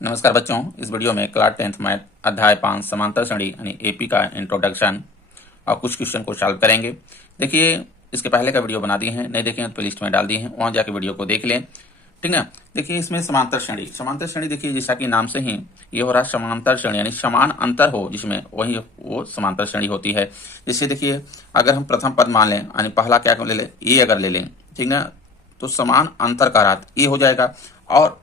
नमस्कार बच्चों, इस वीडियो में क्लास 10th मैथ अध्याय 5 समांतर श्रेणी यानी एपी का इंट्रोडक्शन और कुछ क्वेश्चन को सॉल्व करेंगे। देखिए, इसके पहले का वीडियो बना दिए हैं, नहीं देखें तो प्लेलिस्ट में डाल दिए हैं, वहां जाके वीडियो को देख लें। ठीक है। देखिए, इसमें समांतर श्रेणी देखिए जैसा कि नाम से ही ये हो रहा है समांतर श्रेणी यानी समान अंतर हो जिसमें वही वो समांतर श्रेणी होती है। जैसे देखिए, अगर हम प्रथम पद मान लें यानी पहला क्या ले लें, ए अगर ले लें, ठीक ना, तो समान अंतर का अर्थ ए हो जाएगा। और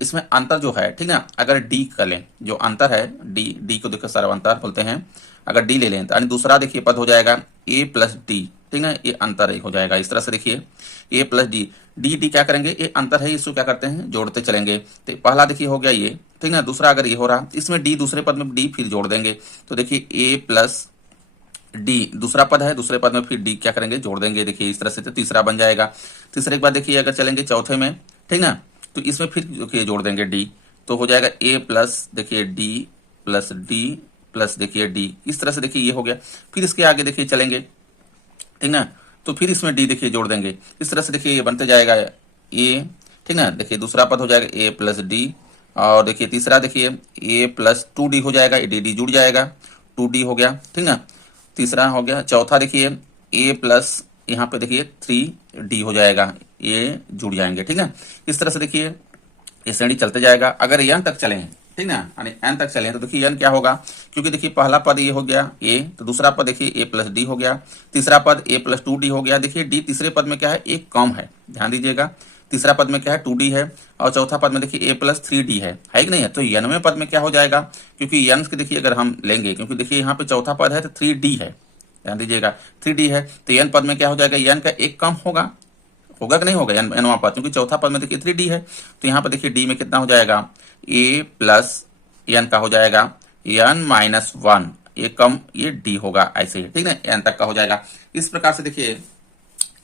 इसमें अंतर जो है, ठीक ना, अगर डी कर लें, जो अंतर है डी को देखो सर्वांतर बोलते हैं, अगर डी ले लें तो यानी दूसरा देखिए पद हो जाएगा ए प्लस डी, ठीक ना, ये अंतर एक हो जाएगा। इस तरह से देखिए ए प्लस डी, डी क्या करेंगे, ये अंतर है, इसको क्या करते हैं जोड़ते चलेंगे। तो पहला देखिए हो गया ये, ठीक ना, दूसरा अगर ये हो रहा इसमें डी, दूसरे पद में डी फिर जोड़ देंगे, तो देखिए ए प्लस डी दूसरा पद है, दूसरे पद में फिर डी क्या करेंगे जोड़ देंगे। देखिए इस तरह से तो तीसरा बन जाएगा। तीसरे के बाद देखिए अगर चलेंगे चौथे में, ठीक ना, तो इसमें फिर देखिए जोड़ देंगे डी, तो हो जाएगा ए प्लस देखिए डी प्लस डी प्लस देखिए डी। इस तरह से देखिए ये हो गया। फिर इसके आगे देखिए चलेंगे, ठीक ना, तो फिर इसमें डी देखिए जोड़ देंगे। इस तरह से देखिए ये बनते जाएगा ए, ठीक ना, देखिए दूसरा पद हो जाएगा ए प्लस डी, और देखिए तीसरा देखिए ए प्लस टू डी हो जाएगा, डी डी जुड़ जाएगा, टू डी हो गया, ठीक ना, तीसरा हो गया। चौथा देखिए ए प्लस यहाँ पे देखिए थ्री डी हो जाएगा, ये जुड़ जाएंगे, ठीक है। इस तरह से देखिए ये श्रेणी चलते जाएगा। अगर एन तक चले, ठीक ना, यानी एन तक चले तो देखिए एन क्या होगा, क्योंकि देखिए पहला पद ये हो गया ए, तो दूसरा पद देखिए ए प्लस डी हो गया, तीसरा पद ए प्लस टू डी हो गया। देखिए डी तीसरे पद में क्या है, एक कम है, ध्यान दीजिएगा, तीसरा पद में क्या है, टू डी है, और चौथा पद में देखिए ए प्लस थ्री डी है कि नहीं है। तो एनवें पद में क्या हो जाएगा, क्योंकि एन के देखिए अगर हम लेंगे, क्योंकि देखिए यहाँ पे चौथा पद है तो थ्री डी है, ध्यान दीजिएगा, थ्री डी है, तो एन पद में क्या हो जाएगा, एन का एक कम होगा कि नहीं होगा एनवा पद, क्योंकि चौथा पद में देखिए थ्री डी है, तो यहाँ पर देखिए डी में कितना हो जाएगा, ए प्लस एन का हो जाएगा एन माइनस वन, ये कम ये डी होगा, ऐसे ही, ठीक है, एन तक का हो जाएगा। इस प्रकार से देखिए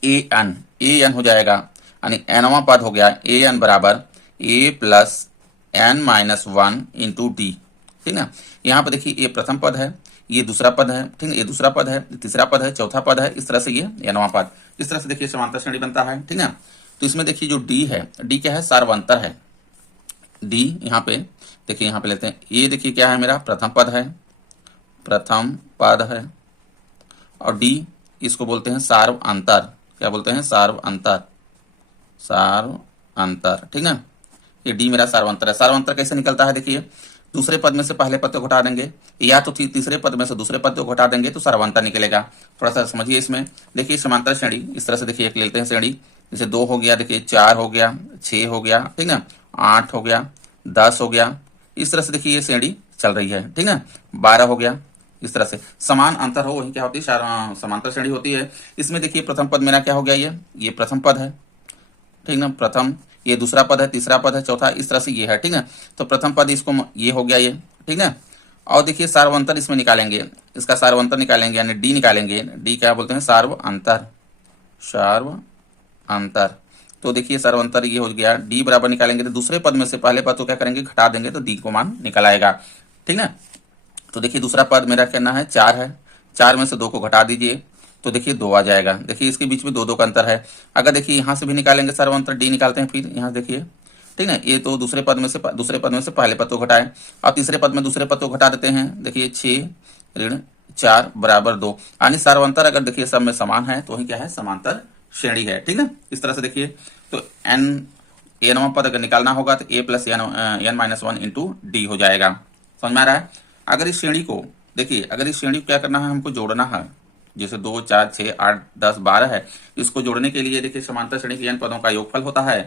ए एन हो जाएगा, यानी एनवा पद हो गया ए एन बराबर A plus N minus one into D, ठीक है। यहाँ पर देखिए ये प्रथम पद है, ये दूसरा पद है, ठीक है, ये दूसरा पद है, तीसरा पद है, चौथा पद है, इस तरह से ये एनवा पद। इस तरह से देखिए समांतर श्रेणी बनता है, ठीक है। तो इसमें देखिए जो डी है, डी क्या है, सार्वंतर है। डी यहाँ पे देखिए, यहाँ पे लेते हैं, ये देखिए क्या है मेरा प्रथम पद है, प्रथम पद है, और डी इसको बोलते हैं सार्व अंतर। क्या बोलते हैं, सार्व अंतर, सार्व अंतर, ठीक है। ये डी मेरा सार्वंतर है। सार्वंतर कैसे निकलता है, देखिए दूसरे पद में से पहले पद को घटा देंगे, या तो तीसरे पद में से दूसरे पद को घटा देंगे तो सार्वंतर निकलेगा। थोड़ा सा समझिए इसमें। देखिए समांतर श्रेणी इस तरह से देखिए एक लेते हैं श्रेणी, जैसे 2 हो गया, देखिए 4 हो गया, 6 हो गया, ठीक ना, 8 हो गया, 10 हो गया। इस तरह से देखिए ये श्रेणी चल रही है, ठीक ना, 12 हो गया। इस तरह से समान अंतर हो वही क्या होती है, समांतर श्रेणी होती है। इसमें देखिए प्रथम पद मेरा क्या हो गया, ये प्रथम पद है, ठीक ना, प्रथम, ये दूसरा पद है, तीसरा पद है, चौथा, इस तरह से ये है, ठीक है। तो प्रथम पद इसको ये हो गया ये, ठीक है। और देखिए सार्वंतर इसमें निकालेंगे, इसका सार्वंतर निकालेंगे यानी डी निकालेंगे। डी क्या बोलते हैं, सार्व अंतर, सार्व अंतर। तो देखिए सार्वंतर ये हो गया, डी बराबर निकालेंगे तो दूसरे पद में से पहले पद को क्या करेंगे, घटा देंगे तो डी को मान निकल आएगा, ठीक ना। तो देखिए दूसरा पद मेरा कहना है 4 है, 4 में से 2 को घटा दीजिए तो देखिए 2 आ जाएगा। देखिए इसके बीच में 2 का अंतर है। अगर देखिए यहाँ से भी निकालेंगे सर्वांतर, डी निकालते हैं, फिर यहाँ देखिए, ठीक है, ये तो दूसरे पद में से पहले पद को घटाएं, और तीसरे पद में दूसरे पद को घटा देते हैं। देखिए 6 ऋण 4 बराबर 2, यानी सर्वांतर अगर देखिए सब में समान है तो वही क्या है, समांतर श्रेणी है, ठीक है। इस तरह से देखिए, तो एनवा पद अगर निकालना होगा तो A plus N minus one into D हो जाएगा। समझ में आ रहा है। अगर इस श्रेणी को देखिए, अगर इस श्रेणी को क्या करना है, हमको जोड़ना है, जैसे 2 4 6 8 10 12 है, इसको जोड़ने के लिए देखिए समांतर श्रेणी के n पदों का योगफल होता है।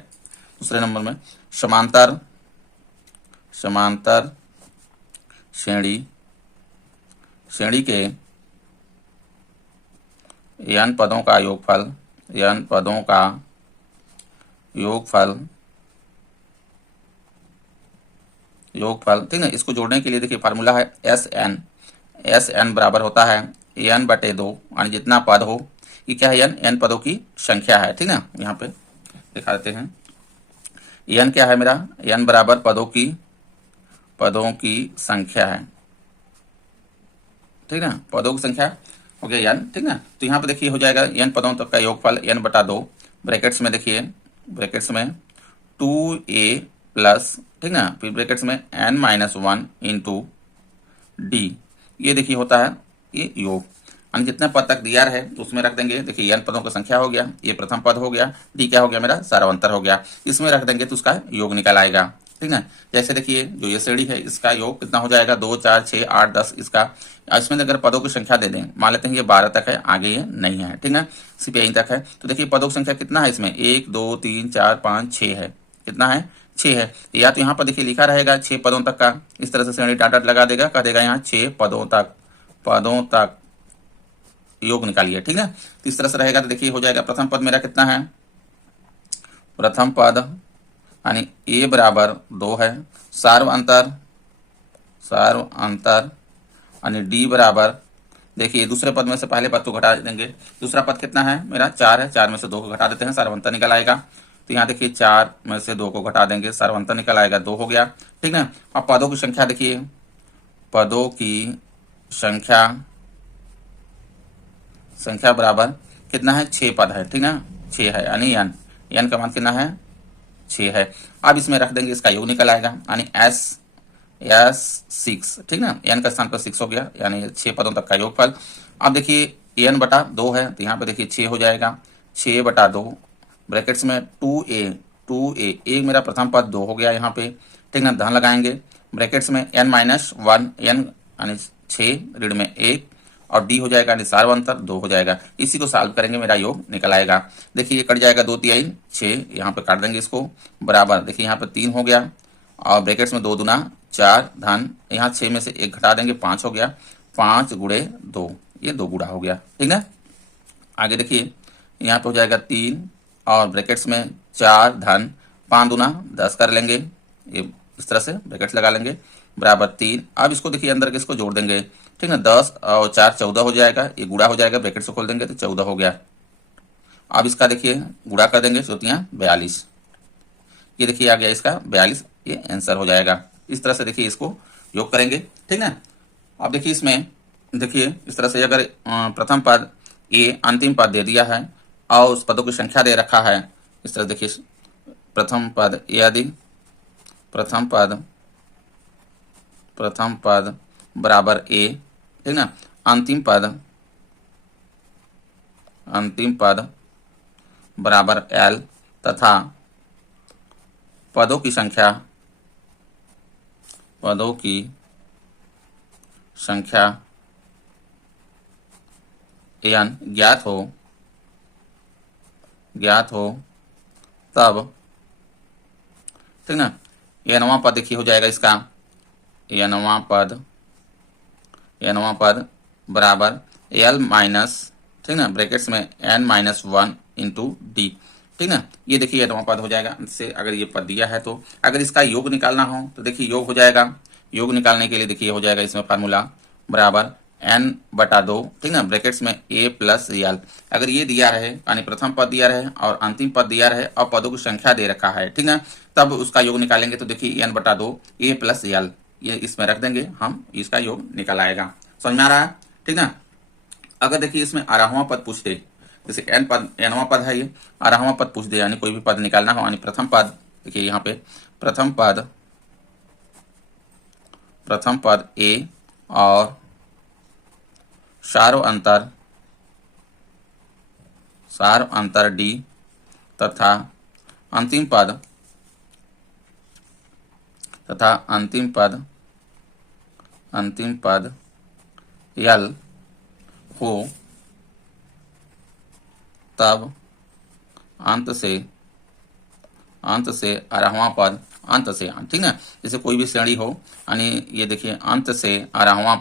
दूसरे नंबर में समांतर श्रेणी के n पदों का योगफल, n पदों का योगफल, ठीक है। इसको जोड़ने के लिए देखिए फार्मूला है एस एन बराबर होता है एन बटे 2, यानी जितना पद हो, ये क्या है, एन पदों की संख्या है, ठीक ना। यहाँ पे दिखा देते हैं, एन क्या है मेरा, एन बराबर पदों की संख्या है, ठीक ना, पदों की संख्या हो गया एन, ठीक ना। तो यहाँ पे देखिए हो जाएगा एन पदों तक का योगफल एन बटा 2, ब्रैकेट्स में देखिए, ब्रैकेट्स में 2a प्लस, ठीक ना, फिर ब्रैकेट्स में n-1 इंटू डी, ये देखिए होता है ये योग। यानी जितने पद तक दिया है उसमें रख देंगे। देखिए n पदों की संख्या हो गया, ये प्रथम पद हो गया, डी क्या हो गया मेरा सार्वंतर हो गया, इसमें रख देंगे तो उसका योग निकल आएगा, ठीक ना। जैसे देखिए जो ये श्रेणी है इसका योग कितना हो जाएगा, 2 4 6 8 10, इसका इसमें अगर पदों की संख्या दे दें, मान लेते हैं ये 12 तक है, आगे ये नहीं है, ठीक ना, सिर्फ यहीं तक है। तो देखिए पदों की संख्या कितना है इसमें, 1 2 3 4 5 6 है, कितना है 6 है। या तो यहाँ पर देखिए लिखा रहेगा 6 पदों तक का, इस तरह से श्रेणी डाटा लगा देगा, कह देगा यहाँ 6 पदों तक योग निकालिए, ठीक है। तो इस तरह से रहेगा। तो देखिए हो जाएगा प्रथम पद मेरा कितना है, प्रथम पद यानी ए बराबर 2 है, सार्व अंतर यानी डी बराबर, देखिए दूसरे पद में से पहले पद को घटा देंगे, दूसरा पद कितना है मेरा 4 है, 4 में से 2 को घटा देते हैं, सार्वंतर निकल आएगा। तो यहाँ देखिए 4 में से 2 को घटा देंगे, सार्वंतर निकल आएगा, 2 हो गया, ठीक है। अब पदों की संख्या देखिए, पदों की संख्या बराबर कितना है, 6 पद है, ठीक ना, 6 है, यानी n का मान कितना है 6 है। अब इसमें रख देंगे, इसका योग निकल आएगा, यानी S6, ठीक ना, n का स्थान पर 6 हो गया, यानी 6 पदों तक का योगफल। अब देखिए n बटा 2 है, तो यहाँ पे देखिए 6 हो जाएगा, 6 बटा 2 ब्रैकेट्स में 2a, एक मेरा प्रथम पद 2 हो गया यहाँ पे, ठीक ना, धन लगाएंगे, ब्रैकेट्स में n-1, n यानी 6 ऋण में 1 और डी हो जाएगा, यानी सार्वंतर 2 हो जाएगा। इसी को सॉल्व करेंगे, मेरा योग निकल आएगा। देखिए ये कट जाएगा, 2 3 6, यहाँ पे काट देंगे इसको, बराबर देखिए यहाँ पे 3 हो गया और ब्रैकेट्स में 2 दूना 4 धन, यहाँ 6 में से 1 घटा देंगे, 5 हो गया, 5 गुणे 2, ये 2 गुणा हो गया, ठीक है। आगे देखिए यहाँ पे हो जाएगा 3 और ब्रैकेट्स में 4 धन 5 दूना 10 कर लेंगे, ये इस तरह से ब्रैकेट्स लगा लेंगे, बराबर 3। अब इसको देखिए अंदर के इसको जोड़ देंगे, ठीक ना, 10 और 4 14 हो जाएगा, ये गुणा हो जाएगा, ब्रैकेट से खोल देंगे तो 14 हो गया। अब इसका देखिए गुणा कर देंगे, चौथियां 42, ये देखिए आ गया इसका 42, ये आंसर हो जाएगा। इस तरह से देखिए इसको योग करेंगे, ठीक ना। अब देखिए इसमें देखिए इस तरह से अगर प्रथम पद ए अंतिम पद दे दिया है और उस पदों की संख्या दे रखा है, इस तरह देखिए प्रथम पद यदि प्रथम पद बराबर ए, ठीक ना, अंतिम पद बराबर एल तथा पदों की संख्या n ज्ञात हो तब, ठीक ना, यह नवा पद देखिए हो जाएगा इसका, यह नवा पद बराबर एल माइनस, ठीक ना, ब्रैकेट्स में n-1 इंटू डी, ठीक ना, ये देखिए ये नवा पद हो जाएगा। इससे अगर ये पद दिया है तो अगर इसका योग निकालना हो तो देखिए योग हो जाएगा, योग निकालने के लिए देखिए हो जाएगा इसमें फार्मूला बराबर n/2, ठीक ना, ब्रैकेट्स में a प्लस एल। अगर ये दिया रहे यानी प्रथम पद दिया रहे और अंतिम पद दिया रहे और पदों की संख्या दे रखा है, ठीक ना, तब उसका योग निकालेंगे। तो देखिए n/2 a प्लस एल, ये इसमें रख देंगे हम, इसका योग निकल आएगा। समझ में आ रहा है, ठीक ना। अगर देखिए इसमें 12वां पद पूछ दे, जैसे nवां पद है, ये 12वां पद पूछ दे, यानी कोई भी पद निकालना हो, यानी प्रथम पद देखिए यहाँ पे प्रथम पद ए और सार्व अंतर डी तथा अंतिम पद यल हो तब अंत से 12वां पद, अंत से, ठीक ना, जैसे कोई भी श्रेणी हो, यानी ये देखिए अंत से 12वां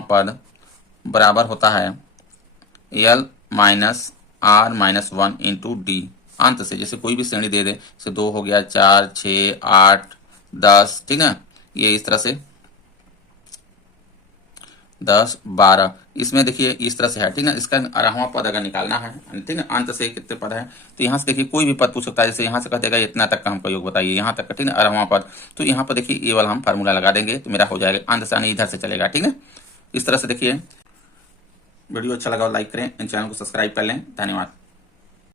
पद बराबर होता है L minus r-1 into D, अंत से, जैसे कोई भी श्रेणी दे दे, जैसे 2 हो गया, 4 6 8 10, ठीक ना, ये इस तरह से 10 12, इसमें देखिए इस तरह से है, ठीक ना। इसका 12वां पद अगर निकालना है, ठीक ना, अंत से कितने पद है, तो यहाँ से देखिए कोई भी पद पूछ सकता है, जैसे यहाँ से कह देगा इतना तक का हमको योग बताइए, यहाँ तक का, ठीक ना, 12वां पद, तो यहाँ पर देखिए ये वाला हम फार्मूला लगा देंगे तो मेरा हो जाएगा, अंत से यानी इधर से चलेगा, ठीक है। इस तरह से देखिए वीडियो अच्छा लगा लाइक करें, चैनल को सब्सक्राइब कर लें, धन्यवाद।